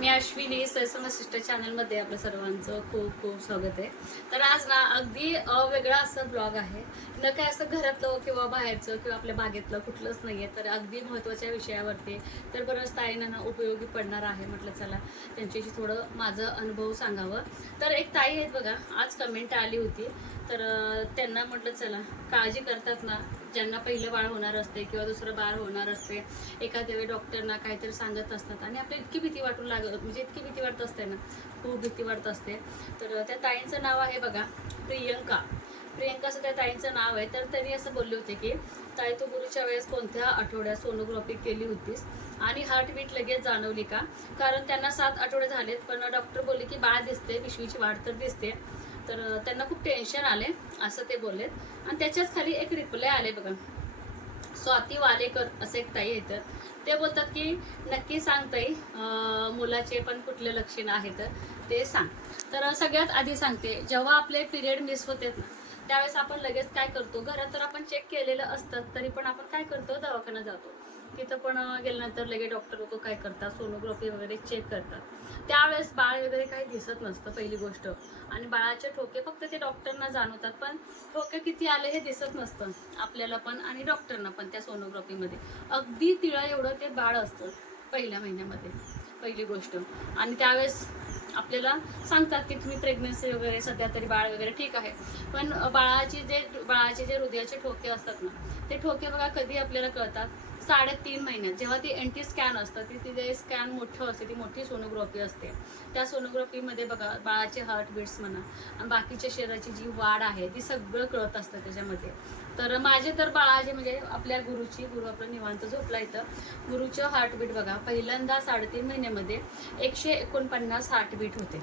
मी Ashwini सैसम sister चॅनलमध्ये आपल्या सर्वांचं खूप खूप स्वागत आहे। तर आज ना अगदी वेगळा असं ब्लॉग आहे, न काय असं घरातलं किंवा बाहेरचं किंवा आपल्या बागेतलं कुठलंच नाही आहे, तर अगदी महत्त्वाच्या विषयावरती तर बरंच ताईंना उपयोगी पडणार आहे। म्हटलं चला त्यांच्याशी थोडं माझं अनुभव सांगावं। तर एक ताई आहेत बघा, आज कमेंट आली होती, तर त्यांना म्हटलं चला काळजी करतात ना, ज्यांना पहिलं बाळ होणार असते किंवा दुसरं बाळ होणार असते, एखाद्या वेळी डॉक्टरना काहीतरी सांगत असतात आणि आपल्याला इतकी भीती वाटू लागत, म्हणजे इतकी भीती वाटत असते ना, खूप भीती वाटत असते। तर त्या ताईंचं नाव आहे बघा प्रियंका असं त्या ताईंचं नाव आहे। तर त्यांनी असं बोलले होते की ताई, तू गुरुच्या वेळेस कोणत्या आठवड्यात सोनोग्राफी केली होतीस आणि हार्टबीट लगेच जाणवली का? कारण त्यांना 7 आठवडे झालेत, पण डॉक्टर बोलले की बाळ दिसते, पिशवीची वाढ तर दिसते। तर त्यांना खूप टेन्शन आले असं ते बोललेत। आणि त्याच्याच खाली एक रिप्लाय आले बघा, स्वाती वालेकर असे एक ताई आहेत, ते बोलतात की नक्की सांग ताई, मुलाचे पण कुठले लक्षण आहेत ते सांग। तर सगळ्यात आधी सांगते, जेव्हा आपले पिरियड मिस होते ना, त्यावेळेस आपण लगेच काय करतो, घरात तर आपण चेक केलेलं असतं तरी पण आपण काय करतो, दवाखान्यात जातो। तिथं पण गेल्यानंतर लगेच डॉक्टर लोक काय करतात, सोनोग्राफी वगैरे चेक करतात। त्यावेळेस बाळ वगैरे काही दिसत नसतं पहिली गोष्ट, आणि बाळाचे ठोके फक्त ते डॉक्टरना जाणवतात, पण ठोके किती आले हे दिसत नसतं आपल्याला पण आणि डॉक्टरना पण। त्या सोनोग्राफीमध्ये अगदी तिळा एवढं ते बाळ असतं पहिल्या महिन्यामध्ये, पहिली गोष्ट। आणि त्यावेळेस आपल्याला सांगतात की तुम्ही प्रेग्नन्सी वगैरे सध्या तरी बाळ वगैरे ठीक आहे, पण बाळाचे जे हृदयाचे ठोके असतात ना, ते ठोके बघा कधी आपल्याला कळतात, 3.5 महिन्यात, जेव्हा ती एंटी स्कॅन असतं, तिथे स्कॅन मोठं असते, ती मोठी सोनोग्राफी असते। त्या सोनोग्राफीमध्ये बघा बाळाचे हार्टबीट्स म्हणा आणि बाकीच्या शरीराची जी वाढ आहे ती सगळं कळत असतं त्याच्यामध्ये। तर माझे तर बाळाचे म्हणजे आपल्या गुरु आपलं निवांत झोपला इथं, गुरुचं हार्टबीट बघा पहिल्यांदा 3.5 महिन्यामध्ये 149 हार्टबीट होते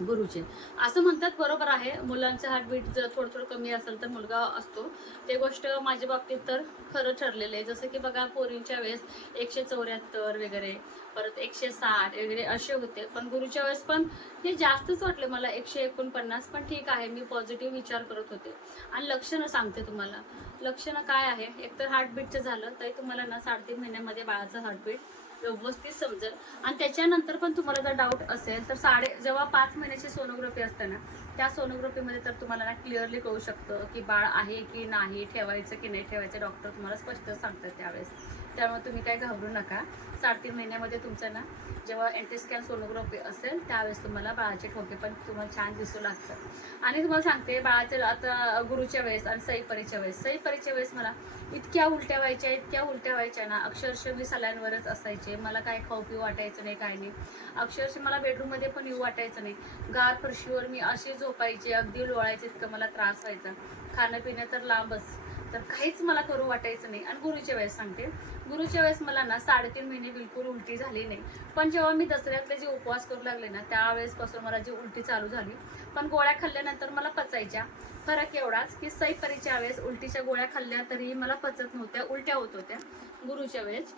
गुरुचे। असं म्हणतात, बरोबर आहे, मुलांचं हार्टबीट जर थोडं थोडं कमी असेल तर मुलगा असतो, ते गोष्ट माझ्या बाबतीत तर खरं ठरलेलं आहे। जसं की बघा पोरींच्या वेळेस 174 वगैरे, परत 160 वगैरे असे होते, पण गुरुच्या वेळेस पण हे जास्तच वाटले मला, 149, पण ठीक आहे, मी पॉझिटिव्ह विचार करत होते। आणि लक्षणं सांगते तुम्हाला, लक्षणं काय आहे, एकतर हार्टबीटचं झालं तर तुम्हाला ना 3.5 महिन्यामध्ये बाळाचं हार्टबीट व्यवस्थित समजेल। आणि त्याच्यानंतर पण तुम्हाला जर डाऊट असेल तर जेव्हा 5 महिन्याची सोनोग्राफी असते ना, त्या सोनोग्राफीमध्ये तर तुम्हाला ना क्लिअरली कळू शकतं की बाळ आहे की नाही, ठेवायचं की नाही ठेवायचं, डॉक्टर तुम्हाला स्पष्ट सांगतात त्यावेळेस। त्यामुळे तुम्ही काय घाबरू नका, 3.5 महिन्यामध्ये तुमचं ना जेव्हा एंटी स्कॅन सोनोग्राफी असेल त्यावेळेस तुम्हाला बाळाचे ठोके पण तुम्हाला छान दिसू लागतात। आणि तुम्हाला सांगते, बाळाचे आता गुरुच्या वेळेस आणि सईपरीच्या वेळेस मला इतक्या उलट्या व्हायच्या ना, अक्षरशः मी सलाईनवरच असायचे, मला काय खाऊ पिऊ वाटायचं नाही, काय नाही, अक्षरशः मला बेडरूममध्ये पण येऊ वाटायचं नाही, गार फरशीवर मी अशी झोपायचे, अगदी लोळायचे, इतकं मला त्रास व्हायचा, खाणं पिणं तर लांबच, तर काहीच मला करू वाटायचं नाही। आणि गुरुच्या वेळेस सांगते, गुरुच्या वेळेस मला ना 3.5 महिने बिलकुल उलटी झाली नाही, पण जेव्हा मी दसऱ्यातले जे उपवास करू लागले ना, त्यावेळेसपासून मला जी उलटी चालू झाली, पण गोळ्या खाल्ल्यानंतर मला पचायच्या। फरक एवढाच की सईपरीच्या वेळेस उलटीच्या गोळ्या खाल्ल्या तरी मला पचत नव्हत्या, उलट्या होत होत्या। गुरुच्या वेळेस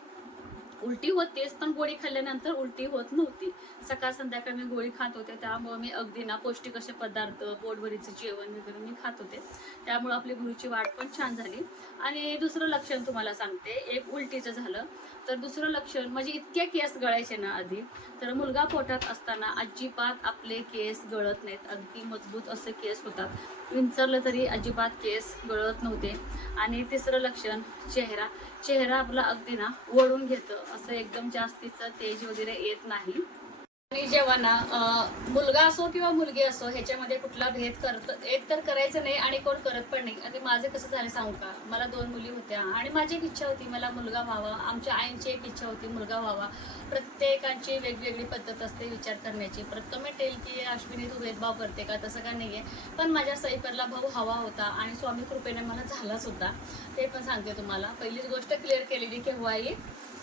उलटी होतेच, पण गोळी खाल्ल्यानंतर उलटी होत नव्हती, सकाळ संध्याकाळ मी गोळी खात होते, त्यामुळे मी अगदी ना पौष्टिक असे पदार्थ, पोटभरीचं जेवण वगैरे मी खात होते, त्यामुळे आपली गुरुची वाढ पण छान झाली। आणि दुसरं लक्षण तुम्हाला सांगते, एक उलटीचं झालं, तर दुसरं लक्षण म्हणजे इतके केस गळायचे ना आधी, तर मुलगा पोटात असताना अजिबात आपले केस गळत नाहीत, अगदी मजबूत असे केस होतात, विंचरलं तरी अजिबात केस गळत नव्हते। आणि तिसरं लक्षण, चेहरा आपला अगदी ना ओढून घेतं, असं एकदम जास्तीचं तेज वगैरे येत नाही। आणि जेव्हा ना मुलगा असो किंवा मुलगी असो, ह्याच्यामध्ये कुठला भेद एक तर करायचं नाही आणि कोण करत पण नाही। आता माझं कसं झालं सांगू का, मला 2 मुली होत्या आणि माझी एक इच्छा होती मला मुलगा व्हावा, आमच्या आईंची एक इच्छा होती मुलगा व्हावा। प्रत्येकाची वेगवेगळी पद्धत असते विचार करण्याची, कमेंट येईल की अश्विनी तू भेदभाव करते का, तसं का नाही आहे, पण माझ्या सईपरला भाऊ हवा होता आणि स्वामी कृपेने मला झालाच होता, ते पण सांगते तुम्हाला। पहिलीच गोष्ट क्लिअर केलेली की आई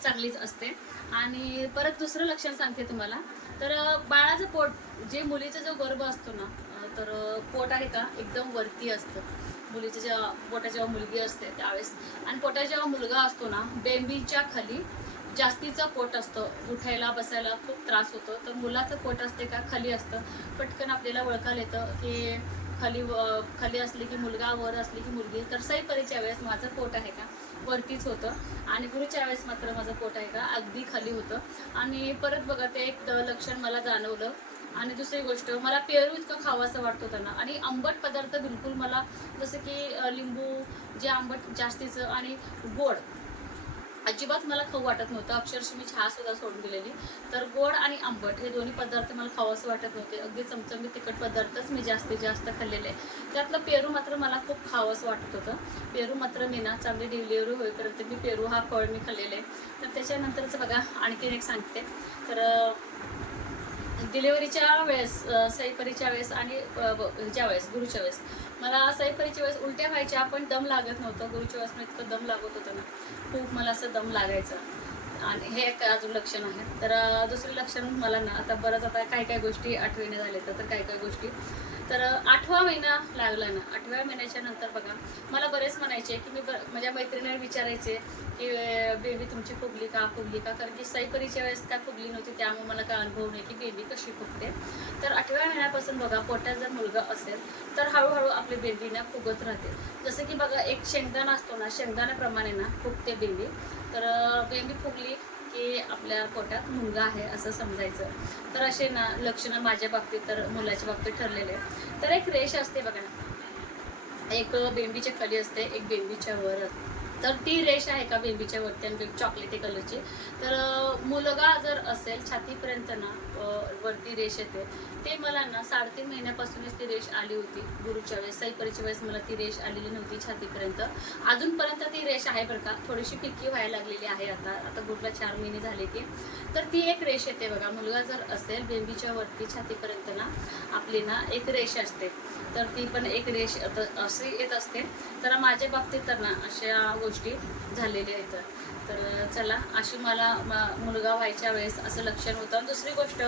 चांगलीच असते। आणि परत दुसरं लक्षण सांगते तुम्हाला, तर बाळाचं पोट, जे मुलीचा जो गर्भ असतो ना, तर पोट आहे का एकदम वरती असतं मुलीचं, जेव्हा पोटात जेव्हा मुलगी असते त्यावेळेस, आणि पोटात जेव्हा मुलगा असतो ना, बेंबीच्या खाली जास्तीचं पोट असतं, उठायला बसायला खूप त्रास होतो। तर मुलाचं पोट असते का खाली असतं, पटकन आपल्याला ओळखायला येतं की खाली असली की मुलगा, वर असली की मुलगी। तर सईपरीच्या वेळेस माझं पोट आहे का वरतीच होतं आणि गुरुच्या वेळेस मात्र माझं पोट आहे का अगदी खाली होतं आणि परत बघा ते एक लक्षण मला जाणवलं. आणि दुसरी गोष्ट मला पेरू इतकं खावासं वाटत होतं ना आणि आंबट पदार्थ बिलकुल मला जसं की लिंबू जे आंबट जास्तीचं आणि गोड अजिबात मला खाऊ वाटत नव्हतं. अक्षरशः मी चहा सुद्धा सोडून दिलेली. तर गोड आणि आंबट हे दोन्ही पदार्थ मला खावंसं वाटत नव्हते. अगदी चमचमीत तिखट पदार्थच मी जास्तीत जास्त खाल्लेले. त्यातलं पेरू मात्र मला खूप खावंसं वाटत होतं. पेरू मात्र मी ना चांगली डिलिव्हरी होईपर्यंत मी पेरू हा फळ मी खाल्लेले. तर त्याच्यानंतरच बघा आणखीन एक सांगते. तर डिलिव्हरीच्या वेळेस सईपरीच्या वेळेस आणि ह्याच्या वेळेस गुरुच्या वेळेस मला सईपरीच्या वेळेस उलट्या व्हायच्या पण दम लागत नव्हतं. गुरुच्या वेळेस मी इतकं दम लागत होतं ना खूप मला असं दम लागायचं आणि हे एक अजून लक्षण आहे. तर दुसरे लक्षण मला ना आता बरंच आता काही काही गोष्टी आठवणी झाल्या तर काही काही गोष्टी तर 8वा महिना लागला ना 8व्या महिन्याच्या नंतर बघा मला बरेच म्हणायचे की मी माझ्या मैत्रिणीला विचारायचे की बेबी तुमची फुगली का कारण की सईपरीच्या वेळेस काय फुगली नव्हती त्यामुळे मला काय अनुभव नाही की बेबी कशी फुगते. तर 8व्या महिन्यापासून बघा पोटात जर मुलगा असेल तर हळूहळू आपली बेबी ना फुगत राहते. जसं की बघा एक शेंगदाणा असतो ना शेंगदाण्याप्रमाणे ना फुगते बेबी. तर बेबी फुगली की आपल्या पोटात मुलगा आहे असं समजायचं. तर असे ना लक्षणं माझ्या बाबतीत तर मुलाच्या बाबतीत ठरलेले. तर एक रेष असते बघा ना एक बेंबीच्या खाली असते एक बेंबीच्या वर असते. तर ती रेष आहे का बेंबीच्या वरती आणि चॉकलेटी कलरची. तर मुलगा जर असेल छातीपर्यंत ना वरती रेष येते. ते मला ना 3.5 महिन्यापासूनच ती रेष आली होती. गुरुच्या वेळेस सईपरीच्या वेळेस मला ती रेष आलेली नव्हती छातीपर्यंत. अजूनपर्यंत ती रेष आहे बरं का थोडीशी फिक्की व्हायला लागलेली आहे आता गुरुला 4 महिने झाले की. तर ती एक रेष येते बघा मुलगा जर असेल बेंबीच्या वरती छातीपर्यंत ना आपली ना एक रेष असते. तर ती पण एक रेष अशी येत असते. तर माझ्या बाबतीत तर ना अशा गोष्टी झालेल्या आहेत. तर चला अशी मला मुलगा व्हायच्या वेळेस असं लक्षण होतं. दुसरी गोष्ट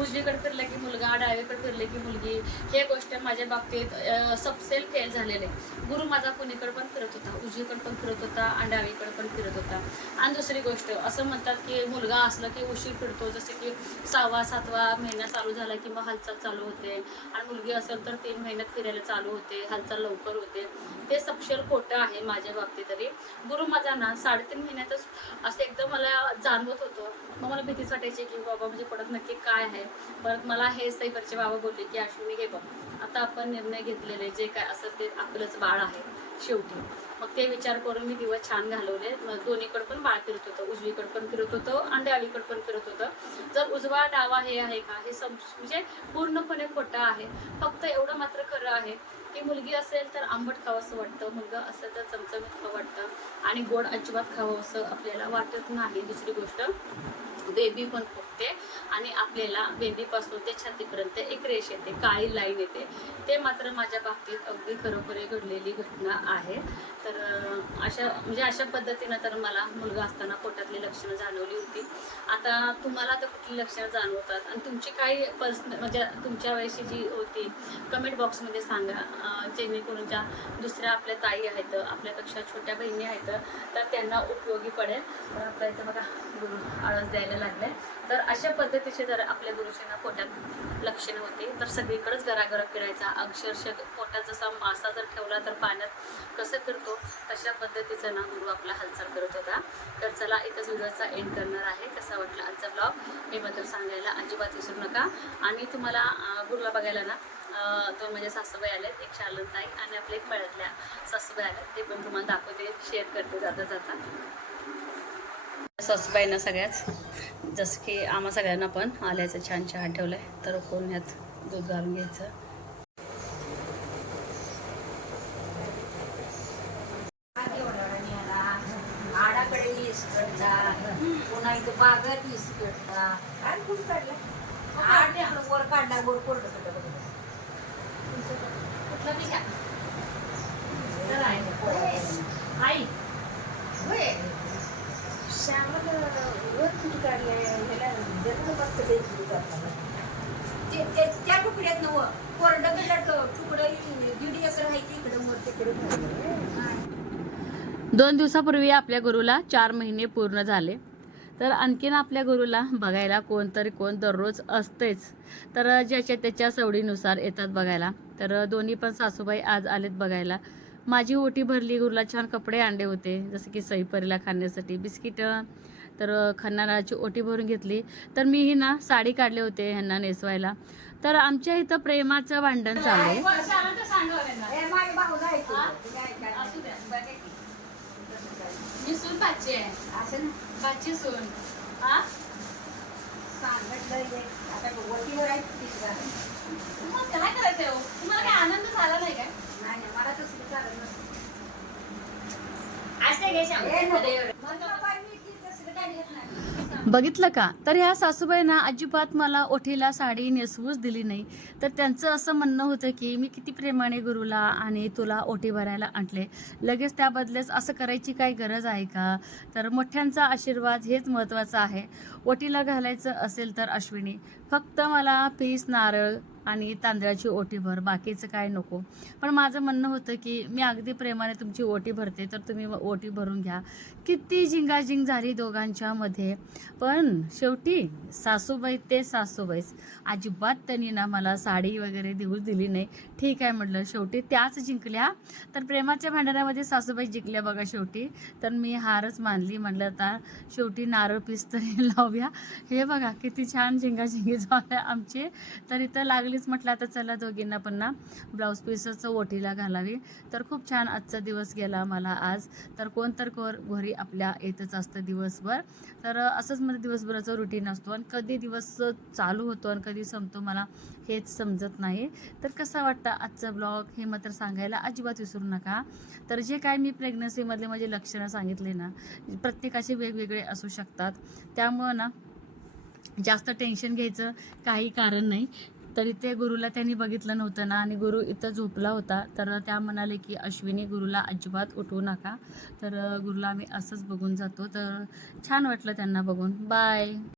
उजवीकडे फिरलं की मुलगा डावीकडे फिरले की मुलगी हे गोष्ट माझ्या बाबतीत सबसेल फेल झालेले. गुरु माझा कुणीकडे पण फिरत होता उजवीकडे पण फिरत होता आणि डावीकडे पण फिरत होता. आणि दुसरी गोष्ट असं म्हणतात की मुलगा असलं की उशीर फिरतो जसे की 6वा 7वा महिना चालू झाला की मग हालचाल चालू होते आणि मुलगी असेल तर 3 महिन्यात फिरायला चालू होते हालचाल लवकर होते. ते सबसेल खोटं आहे माझ्या बाबतीत तरी. गुरु माझा ना 3.5 महिन्यातच असं एकदम मला जाणवत होतं. मग मला भीतीच वाटायची की बाबा म्हणजे पडत नक्की काय आहे. परत मला हे सईपरचे बाबा बोलले की अश्विनी हे बघ आता आपण निर्णय घेतलेले जे काय असं ते आपलंच बाळ आहे शेवटी. मग ते विचार करून मी दिवस छान घालवले. दोन्हीकडे पण बाळ फिरत होतं उजवीकडे पण फिरत होतं आणि डावीकडे पण फिरत होतं. जर उजवा डावा हे आहे का हे म्हणजे पूर्णपणे खोटं आहे. फक्त एवढं मात्र खरं आहे की मुलगी असेल तर आंबट खावंसं वाटतं मुलगा असेल तर चमचमीत खावं वाटतं आणि गोड अजिबात खावंसं आपल्याला वाटत नाही. दुसरी गोष्ट बेबी पण फुगते आणि आपल्याला बेबीपासून ते छातीपर्यंत एक रेष येते काळी लाईन येते. ते मात्र माझ्या बाबतीत अगदी खरोखर घडलेली घटना आहे. तर अशा पद्धतीनं तर मला मुलगा असताना पोटातली लक्षणं जाणवली होती. आता तुम्हाला तर कुठली लक्षणं जाणवतात आणि तुमची काही पर्सनल म्हणजे तुमच्या वेळेची जी होती कमेंट बॉक्समध्ये सांगा. जेणेकरून ज्या दुसऱ्या आपल्या ताई आहेत आपल्यापेक्षा छोट्या बहिणी आहेत तर त्यांना उपयोगी पडेल. तर आपल्या इथं बघा गुरु आळस द्यायला लागले. तर अशा पद्धतीचे जर आपल्या गुरुजींना पोटात लक्षणं होती तर सगळीकडेच घराघरा फिरायचा. अक्षरशः पोटात जसा मासा जर ठेवला तर पाण्यात कसं फिरतो तशा पद्धतीचा ना गुरु आपला हालचाल करत होता. तर चला इथंच व्हिडिओचा एंड करणार आहे. कसा वाटला आजचा ब्लॉग हे बद्दल सांगायला अजिबात विसरू नका. आणि तुम्हाला गुरुला बघायला ना 2 माझ्या सासूबाई आल्यात एक शालनताई आणि आपल्या एक मळ्यातल्या सासूबाई आल्यात ते पण तुम्हाला दाखवते शेअर करते जाता जाता. सासूबाईंना सगळ्याच जसं की आम्हा सगळ्यांना पण आल्याचं छान चहा ठेवलं आहे. तर कोण ह्यात दूध घालून घ्यायचं. आडाकडे पुन्हा इथं बागत इसकडचा काय खूप काढला वर काढला वर कोरडं कुठं कुठला बी घ्या आई श्यामला वर कुठे काढले ह्याला जन्म मस्त त्या तुकड्यात नव कोरडं बिरडं तुकडं 1.5 एकर आहे इकडं वर तिकडं. 2 दिवसापूर्वी आपल्या गुरुला 4 महिने पूर्ण झाले. तर आणखीन आपल्या गुरुला बघायला कोणतरी कोण दररोज असतेच. तर ज्याच्या त्याच्या सवडीनुसार येतात बघायला. तर दोन्ही पण सासूबाई आज आलेत बघायला. माझी ओटी भरली, गुरुला छान कपडे आणले होते जसं की सईपरीला खाण्यासाठी बिस्किट, तर खन्नाची ओटी भरून घेतली. तर मीही ना साडी काढले होते ह्यांना नेसवायला. तर आमच्या इथं प्रेमाचं भांडण चालू आहे. ए, माझे भाऊ जायचे. हा? तुझ्या ऐकायला. असू द्या. बघा की. तसं काय. मी सून बाची आहे, असं ना. बाची सून. हा सांगितलं हे. आता वतीवर आहे तीच घालायची. तुम्हाला काय करायचंय हो? तुम्हाला काय आनंद झाला नाही काय? नाही नाही, मला तसं चालत नसतं. असं घे ए, नको. मला बाई मी ती तसलं काही येत नाही. बघितलं का? तर ह्या सासूबाईंना अजिबात मला ओठीला साडी नेसवूच दिली नाही. तर त्यांचं असं म्हणणं होतं की मी किती प्रेमाने गुरुला आणि तुला ओटी भरायला आणले, लगेच त्याबदलेच असं करायची काही गरज आहे का? तर मोठ्यांचा आशीर्वाद हेच महत्त्वाचं आहे. ओटीला घालायचं असेल तर अश्विनी फक्त मला पीस नारळ आणि तांदळाची ओटी भर, बाकीचं काय नको. पण माझं म्हणणं होतं की मी अगदी प्रेमाने तुमची ओटी भरते, तर तुम्ही ओटी भरून घ्या. किती झिंगाझिंग झाली दोघांच्या मध्ये, पण शेवटी सासूबाई ते सासूबाईच. अजिबात त्यांनी ना मला साडी वगैरे देऊ दिली नाही. ठीक आहे म्हटलं, शेवटी त्याच जिंकल्या. तर प्रेमाच्या भांडणामध्ये सासूबाई जिंकल्या बघा शेवटी. तर मी हारच मानली, म्हटलं आता शेवटी नारळ पीस तरी लावूया. हे बघा किती छान झिंगाझिंगी झाल्या आमची. तर इथं लागलीच, म्हटलं आता चला दोघींना पण ना ब्लाऊज पीसच ओटीला घालावी. तर खूप छान आजचा दिवस गेला मला आज. तर कोण तर घरी आपल्या येतच असतं दिवसभर. तर असंच माझं दिवसभराचं रुटीन असतो आणि कधी दिवस चालू होतो आणि कधी संपतो मला हेच समजत नाही. तर कसा वाटतं आजचा ब्लॉग हे मात्र सांगायला अजिबात विसरू नका. तर जे काय मी प्रेग्नन्सीमधले माझे लक्षणं सांगितले ना, प्रत्येकाचे वेगवेगळे असू शकतात. त्यामुळं ना जास्त टेन्शन घ्यायचं काही कारण नाही. तरी ते गुरुला त्यांनी बघितलं नव्हतं ना, आणि गुरु इथं झोपला होता. तर त्या म्हणाले की अश्विनी गुरुला अजिबात उठवू नका. तर गुरुला आम्ही असंच बघून जातो. तर छान वाटलं त्यांना बघून. बाय.